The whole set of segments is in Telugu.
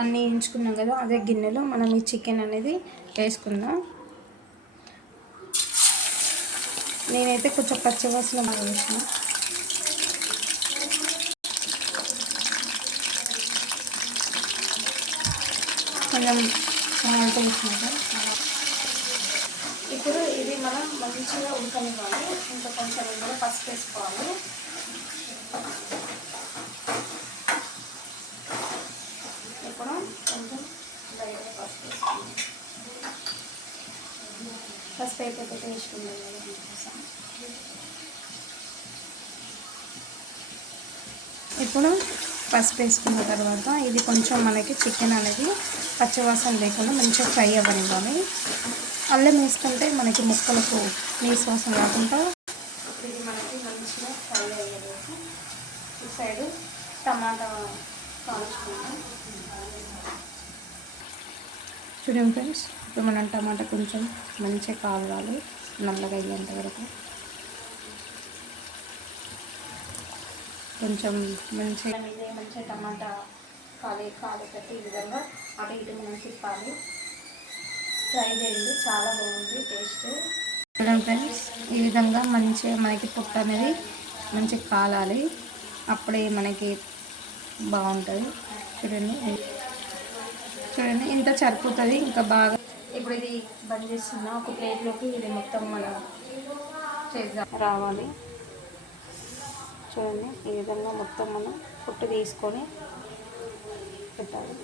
అన్నీ వేయించుకున్నాం కదా, అదే గిన్నెలో మనం ఈ చికెన్ అనేది వేసుకుందాం. నేనైతే కొంచెం పచ్చివాసన బాగా వేసిన. కొంచెం సాల్ట్ వేసినాక ఇప్పుడు ఇది మనం మంచిగా ఉడకనివ్వాలి. ఇంకా కొంచెం ఇందులో పసుపు వేసుకోవాలి. ఇప్పుడు కొంచెం లైట్గా పసుపు వేసుకోవాలి. పసుపు అయిపోతే టేస్ట్ ఉండదు కదా అందుకోసం. ఇప్పుడు పసుపు వేసుకున్న తర్వాత ఇది కొంచెం మనకి చికెన్ అనేది పచ్చివాసన లేకుండా మంచిగా ఫ్రై అవ్వనివ్వాలి. అల్లం వేసుకుంటే మనకి ముక్కలకు నీసు వాసన రాకుండా ఇది మనకి మంచిగా ఫ్రై అయ్యేది. ఈ సైడు టమాటా కాల్చుకుంటాం. చూడండి ఫ్రెండ్స్, ఇప్పుడు మనం టమాటా కొంచెం మంచిగా కావాలి, నల్లగా అయ్యేంత వరకు కొంచెం మంచిగా టమాటా కాలేటట్టు ఈ విధంగా అటు ఇటు మనం తిప్పాలి. ట్రై చేయండి, చాలా బాగుంది టేస్ట్. చూడండి ఫ్రెండ్స్, ఈ విధంగా మంచిగా మనకి పొట్టు అనేది మంచిగా కాలాలి, అప్పుడే మనకి బాగుంటుంది. చూడండి చూడండి ఇంత సరిపోతుంది. ఇంకా బాగా ఇప్పుడు ఇది బంద్ చేస్తున్నా. ఒక ప్లేట్లోకి ఇది మొత్తం మనం చేద్దాం రావాలి. చూడండి ఈ విధంగా మొత్తం మనం పొట్టు తీసుకొని పెట్టాలి.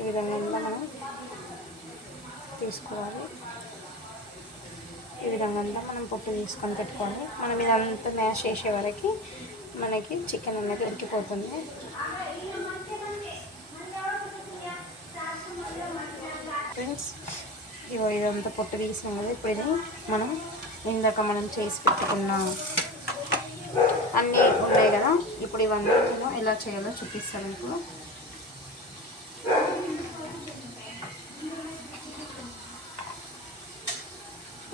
ఈ విధంగా మనం తీసుకోవాలి. ఈ విధంగా మనం పొట్టు తీసుకొని పెట్టుకోవాలి. మనం ఇదంతా మ్యాష్ చేసే వరకు మనకి చికెన్ అనేది ఉడికిపోతుంది. ఫ్రెండ్స్, ఇదంతా పొట్టు తీసాం కదా, ఇప్పుడు ఇది మనం ఇందాక మనం చేసి పెట్టుకున్న అన్నీ ఉన్నాయి కదా, ఇప్పుడు ఇవన్నీ నేను ఎలా చేయాలో చూపిస్తాను.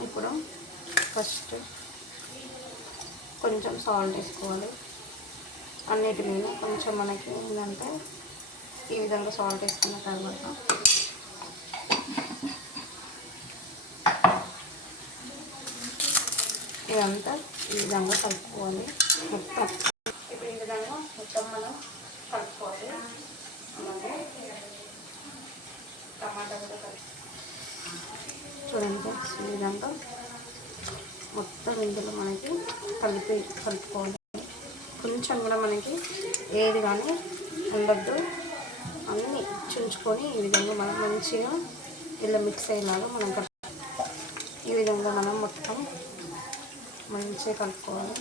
ఇప్పుడు ఫస్ట్ కొంచెం సాల్ట్ వేసుకోవాలి. అన్నిటి మీద కొంచెం మనకి ఏంటంటే ఈ విధంగా సాల్ట్ వేసుకున్న తర్వాత ఇదంతా ఈ విధంగా కలుపుకోవాలి మొత్తం. ఇప్పుడు ఈ విధంగా మొత్తం మనం కలుపుకోవాలి. అలాగే టమాటా కూడా చూడండి ఈ విధంగా మొత్తం ఇందులో మనకి కలుపుకోవాలి. కొంచెం కూడా మనకి ఏది కానీ ఉండద్దు, అన్నీ చుంచుకొని ఈ విధంగా మనం మంచిగా ఇలా మిక్స్ అయ్యేలాగా మనం ఈ విధంగా మనం మొత్తం మంచిగా కలుపుకోవాలి.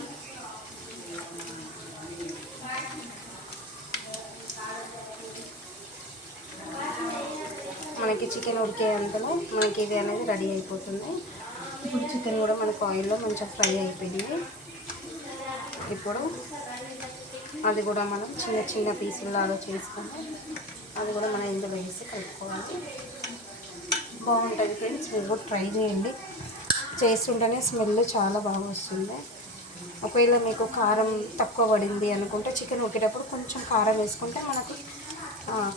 మనకి చికెన్ ఉడికే అంతలో మనకి ఇది అనేది రెడీ అయిపోతుంది. ఇప్పుడు చికెన్ కూడా మనకు ఆయిల్లో మంచిగా ఫ్రై అయిపోయింది. ఇప్పుడు అది కూడా మనం చిన్న చిన్న పీసుల్లాగా చేసుకొని అది కూడా మనం ఇందులో వేసి కలుపుకోవాలి. బాగుంటుంది ఫ్రెండ్స్, మీరు కూడా ట్రై చేయండి. చేస్తుంటేనే స్మెల్ చాలా బాగా వస్తుంది. ఒకవేళ మీకు కారం తక్కువ పడింది అనుకుంటే చికెన్ ఉడికేటప్పుడు కొంచెం కారం వేసుకుంటే మనకు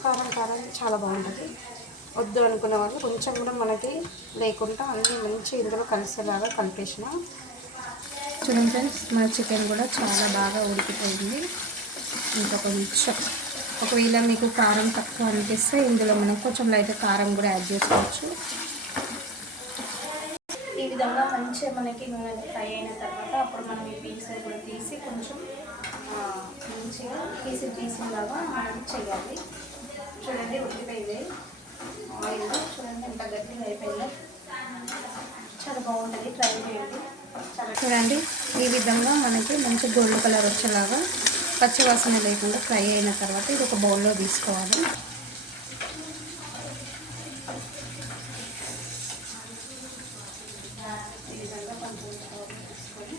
కారం చాలా బాగుంటుంది. వద్దు అనుకున్న వాళ్ళు కొంచెం కూడా మనకి లేకుండా అన్నీ మంచి ఇందులో కలిసేలాగా కలిపేసిన. చూడండి ఫ్రెండ్స్, మన చికెన్ కూడా చాలా బాగా ఉడికిపోయింది. ఇంకా కొంచెం ఒకవేళ మీకు కారం తక్కువ అనిపిస్తే ఇందులో మనం కొంచెం లైట్గా కారం కూడా యాడ్ చేసుకోవచ్చు. ఈ విధంగా మంచిగా మనకి నూనె ఫ్రై అయిన తర్వాత అప్పుడు మనం ఈ పీసులు కూడా తీసి కొంచెం మంచిగా పీసులాగా మనం చేయాలి. చూడండి ఉడికిపోయింది ఆయిల్. చూడండి ఎంత గట్టిగా అయిపోయిందో, చాలా బాగుంటుంది. ట్రై చేయండి. చూడండి ఈ విధంగా మనకి మంచి గోల్డ్ కలర్ వచ్చేలాగా పచ్చివాసన లేకుండా ఫ్రై అయిన తర్వాత ఇది ఒక బౌల్లో తీసుకోవాలి. ఈ విధంగా కొంచెం తీసుకొని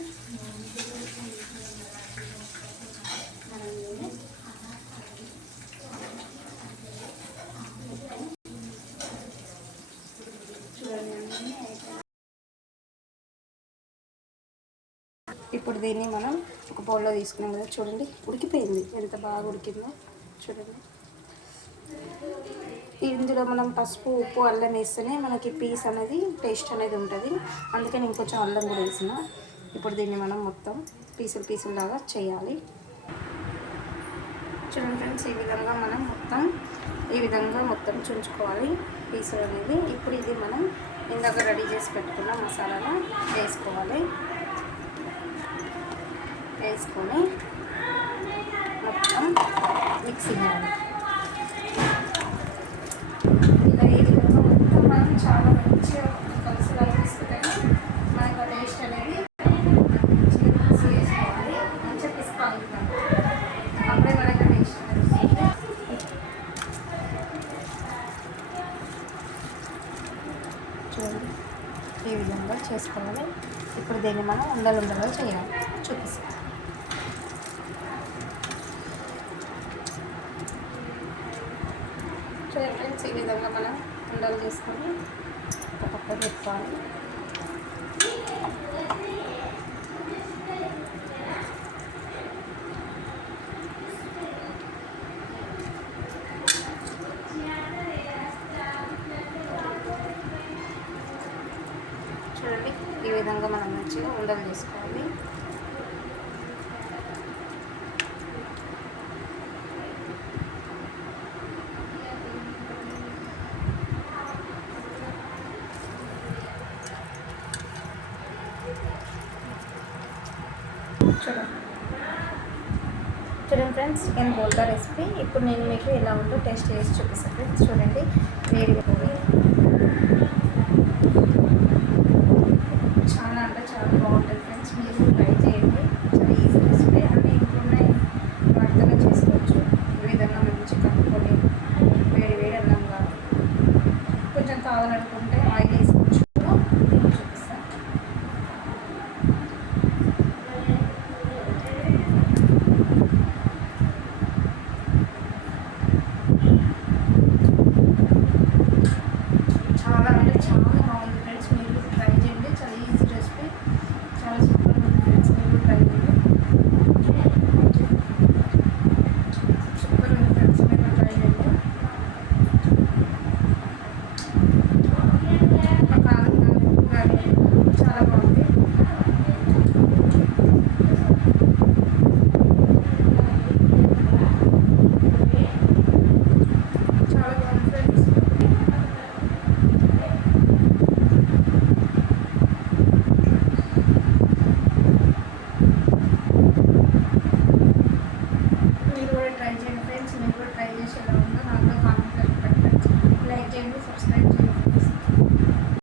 ఇప్పుడు దీన్ని మనం ఒక బౌల్లో తీసుకున్నాం కదా, చూడండి ఉడికిపోయింది, ఎంత బాగా ఉడికిందో చూడండి. ఇందులో మనం పసుపు, ఉప్పు, అల్లం వేస్తేనే మనకి పీస్ అనేది టేస్ట్ అనేది ఉంటుంది. అందుకని ఇంకొంచెం అల్లం కూడా వేసిన. ఇప్పుడు దీన్ని మనం మొత్తం పీసులు లాగా చేయాలి. చూడండి ఫ్రెండ్స్, ఈ విధంగా మొత్తం చుంచుకోవాలి పీసులు అనేది. ఇప్పుడు ఇది మనం ఇందాక రెడీ చేసి పెట్టుకున్న మసాలాను వేసుకోవాలి. వేసుకొని మొత్తం మిక్స్ చేయాలి. ఇలా ఈ విధంగా మొత్తం మనం చాలా మంచిగా కలిసిలా తీసుకుంటే మనకు ఆ టేస్ట్ అనేది మంచిగా మిక్స్ చేసుకోవాలి. మంచిగా పిసుకోవాలి, అప్పుడే మనకు టేస్ట్ అనేది. చూడండి ఈ విధంగా చేసుకోవాలి. ఇప్పుడు దీన్ని మనం ఉండలుగా చేయాలి, చూపిస్తాం. చూడండి ఫ్రెండ్స్, ఈ విధంగా మనం ఉండలు చేసుకొని ఒక పక్క పెట్టుకోవాలి. చూడండి ఈ విధంగా మనం మంచిగా ఉండలు చేసుకోవాలి. చూడండి ఫ్రెండ్స్, చికెన్ బోల్డా రెసిపీ ఇప్పుడు నేను మీకు ఎలా ఉందో టేస్ట్ చేసి చూపిస్తాను ఫ్రెండ్స్. చూడండి వేడిగా పోయి చాలా అంటే చాలా బాగుంటుంది ఫ్రెండ్స్. మీరు ట్రై చేయండి, చాలా ఈజీ రెసిపీ. అంటే ఇంట్లోనే వాటితో చేసుకోవచ్చు. ఈ విధంగా మంచి కలుపుకొని వేడి అన్నంగా కొంచెం కావాలనుకుంటే ఆయిల్ వేసుకోవచ్చు. చూపిస్తాను. చాలా అంటే చాలా బాగుంది ఫ్రెండ్స్. మీరు ట్రై చేయండి, చాలా ఈజీ రెసిపీ, చాలా సూపర్ ఉంది ఫ్రెండ్స్. మీరు ట్రై చేయండి, సూపర్ ఉంది ఫ్రెండ్స్. మీరు ట్రై చేయండి. కారం కానీ చాలా బాగుంది. చాలా బాగుంది ఫ్రెండ్స్. మీరు కూడా ట్రై చేయండి ఫ్రెండ్స్. మీరు కూడా ట్రై చేసి ఎలా ఉందో నాకు కామెంట్